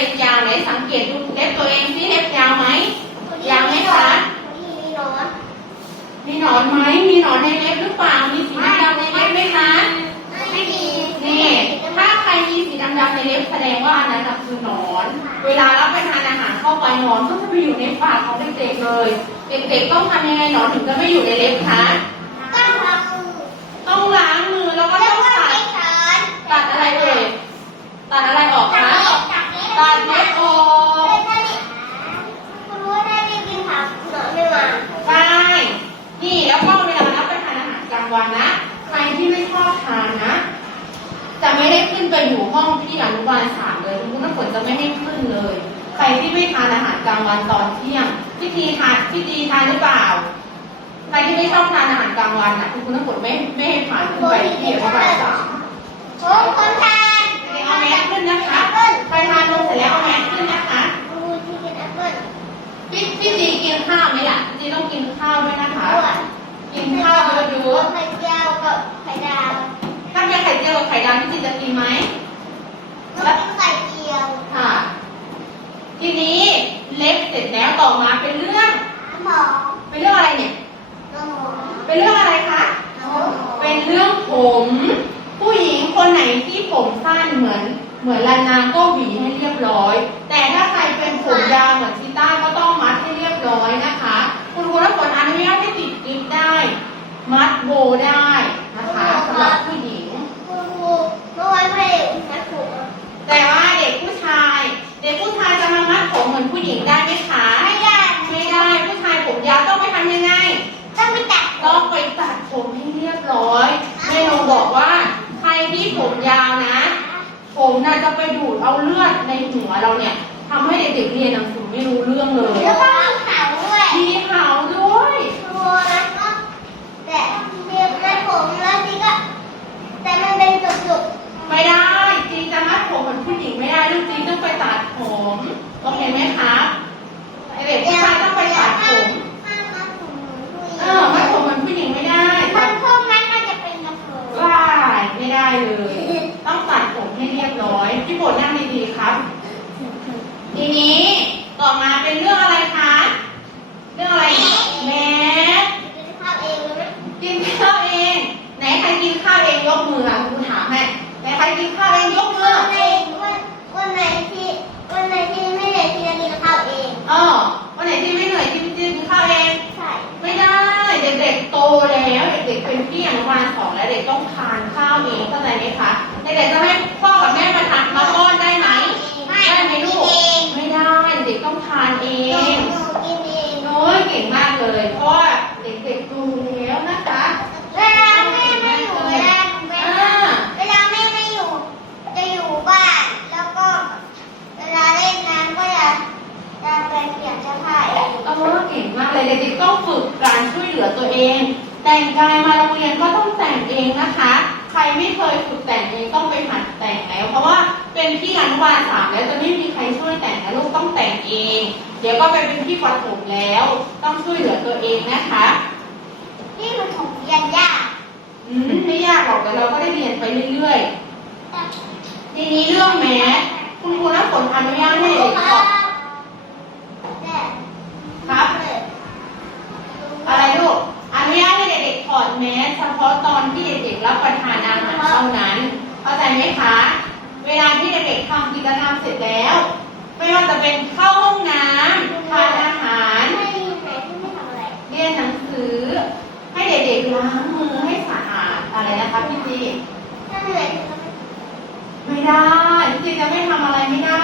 ล็บยาวไหนสังเกตดูเล็บตัวเองสิเล็บยาวไหมยาวไหมคะที่มีร้อนมีหนอนไหมมีหนอนในเล็บหรือเปล่ามีสีดำๆในเล็บไหมคะไม่มีนี่ถ้าใครมีสีดำๆในเล็บแสดงว่าอันนั้นน่ะคือหนอน เวลารับประทานอาหารเข้าไปหนอนก็จะไปอยู่ในปากของเด็กๆเลย เด็กๆต้องทำยังไงหนอนถึงจะไม่อยู่ในเล็บคะ ก็ทำมือ ต้องล้างมือแล้วก็ แล้ ต้ ว อง ก็ ตัด ไม่ช้อน ตัดอะไรเอ่ยตัดอะไรออก ตัด คะ เล็บตัดเล็บ ตัดเล็บออก ถ้าดิคุณรู้ว่าถ้าดิกินผักหนอนไม่มา ใช่ นี่แล้วก็เวลารับประทานอาหารกลาง วันนะ ใครที่ไม่ชอบทานนะ จะไม่ได้ขึ้นไปอยู่ห้องที่อนุบาลสามเลยคุณน้ำฝนจะไม่ให้ขึ้นเลย ใครที่ไม่ทานอาหารกลางวันตอนเที่ยงพี่ทีทานพี่ทีทานหรือเปล่า ใครที่ไม่ชอบทานอาหารกลางวันอะคุณน้ำฝนไม่ไม่ให้ผ่านขึ้นไปที่อนุบาลสามโอ้คนทานเอาแมสขึ้นนะคะใครทานนมเสร็จแล้วเอาแมสขึ้นนะคะดูที่กินแอปเปิ้ลพี่พี่จีกินข้าวไหมล่ะพี่จีต้องกินข้าวด้วยนะคะด้วย กินข้าวเยอะไข่เจียวกับไข่ดาวๆถ้าเป็นไข่เจียวกับไข่ดาวพี่จีจะกินไหม แล้วก็ไข่เจียวค่ะ ทีนี้เล็บเสร็จแล้วต่อมาเป็นเรื่องน้ำหอมเป็นเรื่องอะไรเนี่ยน้ำหอมเป็นเรื่องอะไรคะน้ำหอมเป็นเรื่องผม ผู้หญิงคนไหนที่ผมสั้นเหมือน เหมือนลานาก็หวีให้เรียบร้อย แต่ถ้าใครเป็นผมยาวเหมือนชิต้าก็ โบได้นะคะสำหรับผู้หญิง คุณครูเมื่อวานให้แม่ครูแต่ว่าเด็กผู้ชาย เด็กผู้ชายจะมามัดผมเหมือนผู้หญิงได้ไหมคะ ไม่ได้ ไม่ได้ ผู้ชายผมยาวต้องไปทำยังไง ต้องไปตัดต้องไปตัดผมให้เรียบร้อยแม่นงบอกว่าใครที่ผมยาวนะ ผมน่าจะไปดูดเอาเลือดในหัวเราเนี่ยทำให้เด็กๆเรียนหนังสือไม่รู้เรื่องเลย แล้วก็มีเขาด้วย มีเหาด้วย ครูแล้วก็แต่เรียบไม่ผมแล้วทีก็ แต่มันเป็นจุก ไม่ได้จริงจะมัดผมเหมือนผู้หญิงไม่ได้ลูกจริงต้องไปตัดผมโอเคไหมคะเด็ก ๆ ผู้ชายต้องไปตัดผม ห้ามมัดผมเหมือนผู้หญิง เออมัดผมเหมือนผู้หญิงไม่ได้ มันพวกนั้นมันจะเป็นกระเทย ว้ายไม่ได้ เลยต้องตัดผมให้เรียบร้อย พี่โบดนั่งดีๆครับ ทีนี้ต่อมาเป็นเรื่องอะไรคะ เรื่องอะไรแมสกินข้าวเองเลยไหมกินข้าวเองไหนใครกินข้าวเองยกมืออะคุณถามให้ไหนใครกินข้าวเองยกมือวันไหนวันวันไหนที่วันไหนที่ไม่เหนื่อยที่จะกินข้าวเองเออวันไหนที่ไม่เหนื่อยที่จะกินข้าวเองใช่ไม่ได้ เด็กๆโตแล้วเด็กๆเป็นพี่อนุบาลสองแล้วเด็กต้องทานข้าวเองเข้าใจไหมคะเด็กๆจะให้พ่อกับแม่มาทานมาป้อนได้ไหมไม่ได้ไหมลูกเองไม่ได้เด็กต้องทานเอหนูงหนูกินเองโน้ยเก่งมากเลยเพราะว่าเด็กๆดูแล้วนะคะเวลาแม่ไม่อยู่เวลาเวอ่าลาเวลาแม่ไม่อยู่ จะอยู่บ้านแล้วก็เวลาเล่นน้ำก็จะจะไปเปลี่ยนเสื้อผ้าเองเออเก่งมากเลยเด็กๆต้องฝึกการช่วยเหลือตัวเอง แต่งกายมาโรงเรียนก็ต้องแต่งเองนะคะ ใครไม่เคยฝึกแต่งเองต้องไปหัดแต่งแล้ว เพราะว่าเป็นพี่อนุบาลสามแล้วจะไม่มีใครช่วยแต่งนะลูกต้องแต่งเอง เดี๋ยวก็ไปเป็นพี่ประถมแล้ว ต้องช่วยเหลือตัวเองนะคะนี่มันของเรียนยากอืมไม่ยากหรอกแต่เราก็ได้เรียนไปเรื่อยๆทีนี้เรื่องแมสคุณครูน้ำฝนอนุญาตให้เด็กๆถอดแม่ครับ อะไรลูก อนุญาตให้เด็กๆถอดแมสเฉพาะตอนที่เด็กๆรับประทานอาหารเท่านั้น เข้าใจไหมคะเวลาที่เด็กๆทำกิจกรรมเสร็จแล้ว ไม่ว่าจะเป็นเข้าห้องน้ำทานอาหาร ไม่มีไหนที่ไม่ทำอะไรเรียนหนังสือ ให้เด็กๆล้างมือให้สะอาดอะไรนะคะพี่จีถ้าเหนื่อยที่จะไม่ไม่ได้พี่จีจะไม่ทำอะไรไม่ได้